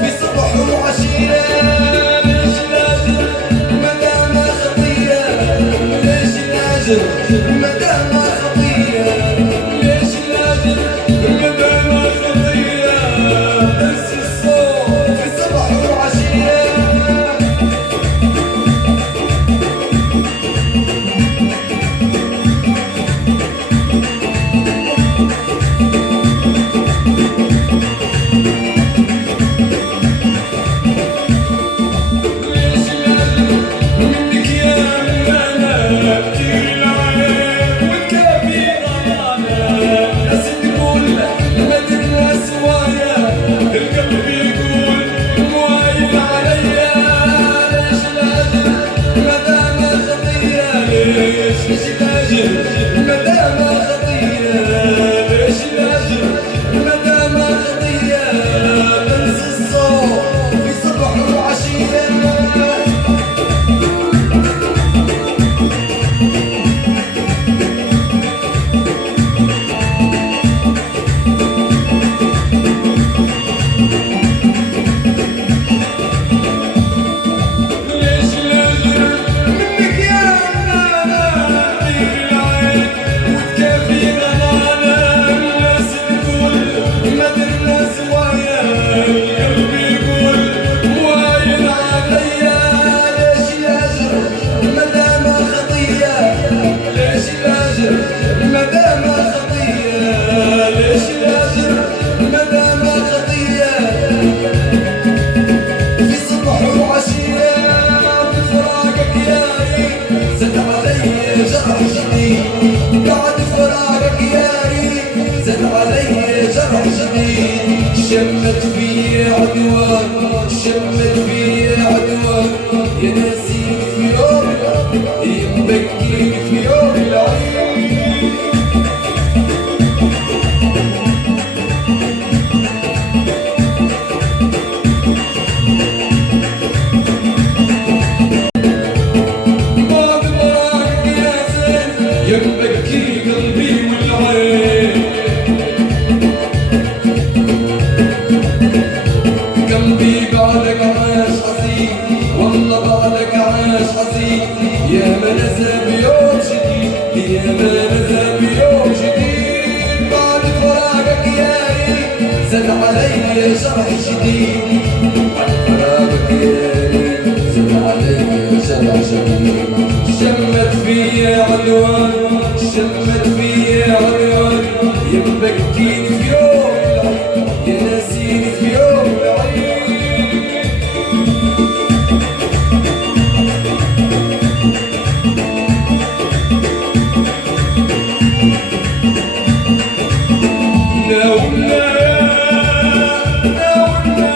في صبح وعشية. ليش الهجر مدام خطية؟ ليش الهجر مدام خطية؟ ليش الهجر مدام خطية؟ انسى الصوت في صبح وعشية. بعد فراقك يا ريت زاد علي جرح جديد. شمت في عدوان شمت في عدوان يا ناسيني في يوم يمبكيني في يوم العيد. يبكي قلبي والعين قلبي بعدك عاش حزين والله بعدك عاش حزين. يا ما نزل بيوم جديد يا ما نزل بيوم جديد. بعد فراقك يا ريت زاد علي جرح جديد. بعد فراقك يا ريت زاد علي جرح جديد. شمت في عدوان شمت في عدوان يبكيني في يوم العيد يا ناسيني في يوم العيد. ناولنا ناولنا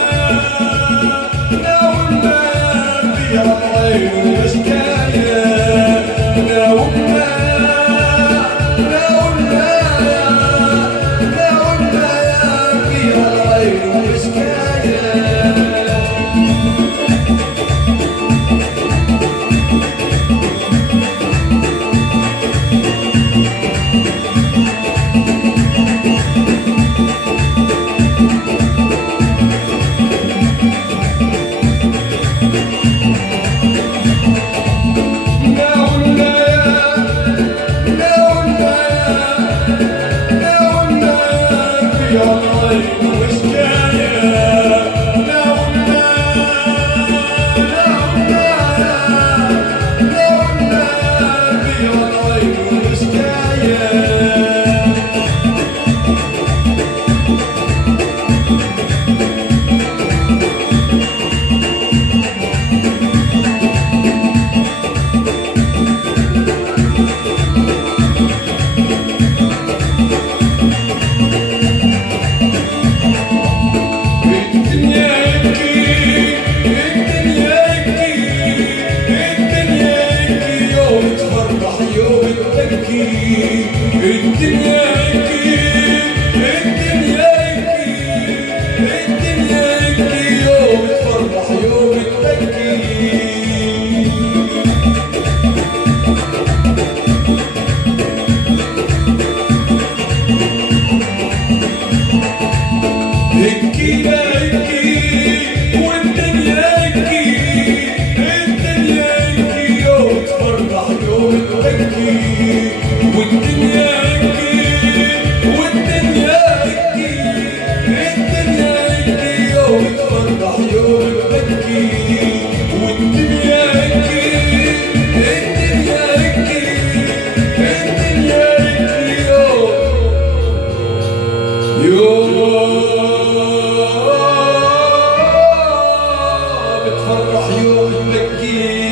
بتفرح يوم ببكي والدنيا هكي الدنيا هكي الدنيا هكي يوم بتفرح يوم ببكي